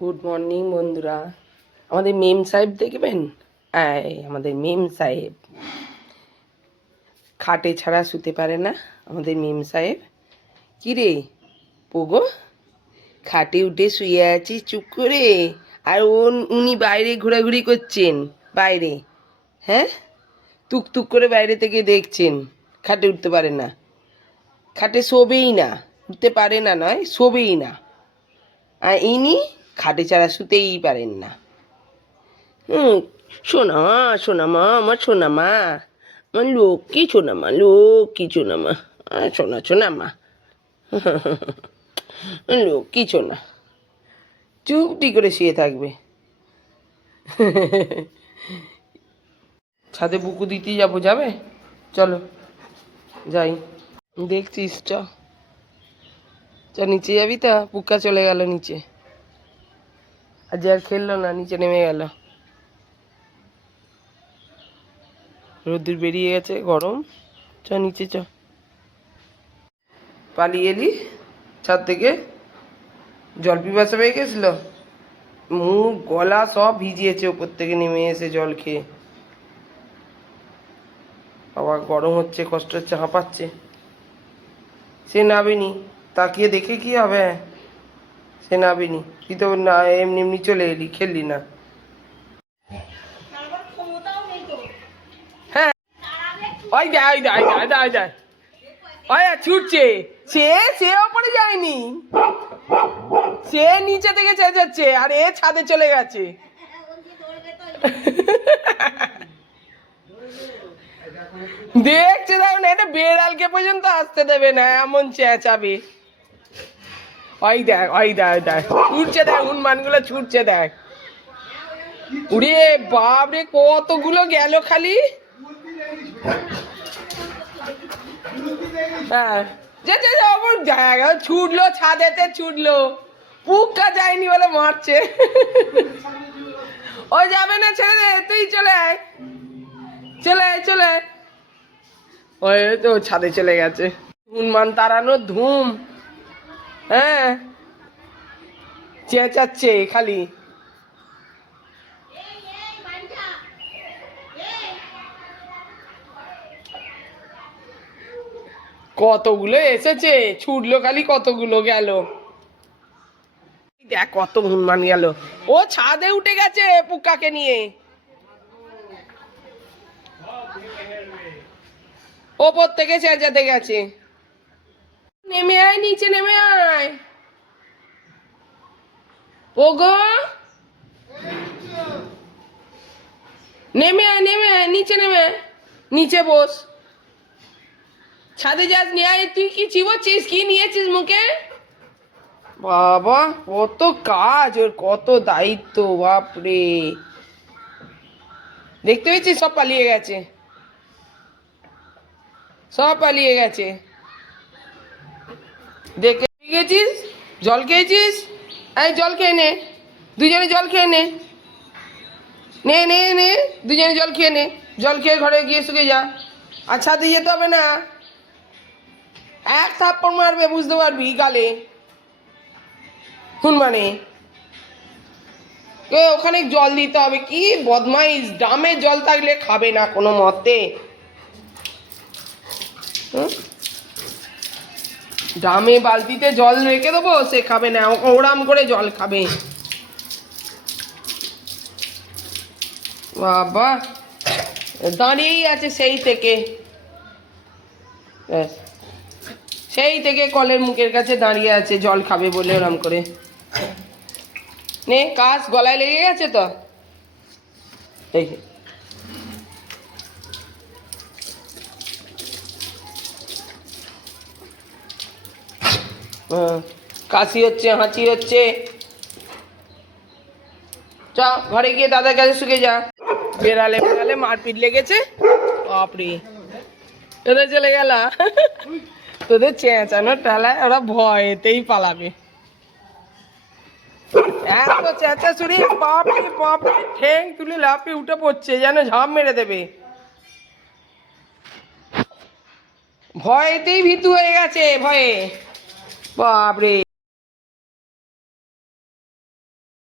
Good morning বন্ধুরা। আমাদের মেম সাহেব দেখবেন, আমাদের মেম সাহেব খাটে ছাড়া শুতে পারে না। আমাদের মেম সাহেব কী রে পোগো, খাটে উঠে শুয়ে আছি চুপ করে, আর উনি বাইরে ঘোরাঘুরি করছেন বাইরে। হ্যাঁ, টুকটুক করে বাইরে থেকে দেখছেন, খাটে উঠতে পারে না, খাটে শোবেই না, উঠতে পারে না নয়, শোবেই না। আর ইনি খাটে ছাড়া শুতেই পারেন না। সোনা মা, সোনা মা, আমার সোনা মা, আমার লক্ষ্মী সোনা মা, লক্ষ্মী সোনা মা, সোনা সোনা মা, লক্ষ্মী সোনা। চুপটি করে শুয়ে থাকবে। ছাদে বুকু দিতে যাবো, যাবে? চলো যাই। দেখছিস, চ নিচে যাবি? তা পুক্কা চলে গেল নিচে, আজ আর খেললো না, নিচে নেমে গেল। রোদ্দুর বেরিয়ে গেছে, গরম। চ নিচে চ। পালিয়ে এলি ছাদ থেকে? জল পিপাসা পেয়ে গেছিল, মুখ গলা সব ভিজিয়েছে ওপর থেকে নেমে এসে জল খেয়ে। আবার গরম হচ্ছে, কষ্ট হচ্ছে, হাঁপাচ্ছে। সে নাবেনি, তাকিয়ে দেখে কি হবে? সে নাবেনি, তুই তো না এমনি এমনি চলে এলি, খেললি না। হ্যাঁ, ওই দেয়, ওই দেয়, ওই দেয়, ওই দেয়, ওই ছুটছে। সে ওপরে যায়নি, সে নিচে থেকে চেঁচাচ্ছে, আর এ ছাদে চলে গেছে। দেখছে, দেখুন, এটা বেড়ালকে পর্যন্ত আসতে দেবে না, এমন চেঁচাবে। ওই দেখ, ওই দেখ, ওই দেখ, ছুটছে, দেখ হনুমানগুলো ছুটছে, দেখ। উড়ে বাপরে, কতগুলো গেল খালি। হ্যাঁ, জায়গা ছুটলো, ছাদেতে ছুটলো, পুক্কা যায়নি বলে মারছে। ও যাবে না, ছেড়ে দে, তুই চলে আয়, চলে আয়, চলে আয়। ওই তো ছাদে চলে গেছে। হনুমান তাড়ানোর ধুম। হ্যাঁ, চেঁচাচ্ছে খালি। কতগুলো এসেছে, ছুটলো খালি, কতগুলো গেল। দেখ কত হনুমান গেল। ও ছাদে উঠে গেছে পুক্কাকে নিয়ে, ওপর থেকে চেঁচাতে গেছে। নেমে আয়, নিচে নেমে আয় ওগো, নেমে আয়, নেমে আয়, নিচে নেমে আয়, নিচে বস। ছাদে যাস, নিয়ে আয়। তুই কি চিবোচ্ছিস, কি নিয়েছিস মুখে? বাবা, কত কাজ ওর, কত দায়িত্ব, বাপরে। দেখতে পেয়েছিস, সব পালিয়ে গেছে, সব পালিয়ে গেছে। দেখে গেছিস, জল খেয়েছিস? এই জল খেয়ে নে, দুজনে জল খেয়ে নে, নে নে নে, দুজনে জল খেয়ে নে। জল খেয়ে ঘরে গিয়ে শুকে যা, আর ছাদে যেতে হবে না। এক থাপ্পড় মারবে, বুঝতে পারবি গালে হনুমানে। ওখানে জল দিতে হবে, কি বদমাইশ, ড্রামে জল থাকলে খাবে না কোনো মতে। ড্রামে বালতিতে জল রেখে দেবো, সে খাবে না, ওরাম করে জল খাবে। বাবা, দাঁড়িয়েই আছে সেই থেকে, সেই থেকে কলের মুখের কাছে দাঁড়িয়ে আছে, জল খাবে বলে ওরম করে। নে কাশ, গলায় লেগে গেছে তো, এই কাশি হচ্ছে, হাঁচি হচ্ছে। চ ঘরে গিয়ে দাদার কাছে শুকে যা। বেড়ালে বেড়ালে মারপিট লেগেছে, বাপরে। তোদের চলে গেল, তোদের চেঁচানোর ঠেলায় ওরা ভয়েতেই পালাবে। এত চেঁচা চুরি, বাপরে বাপরে, ঠ্যাং তুলে লাফিয়ে উঠে পড়ছে, যেন ঝাঁপ মেরে দেবে। ভয়েতেই ভীতু হয়ে গেছে, ভয়ে, বাপরে।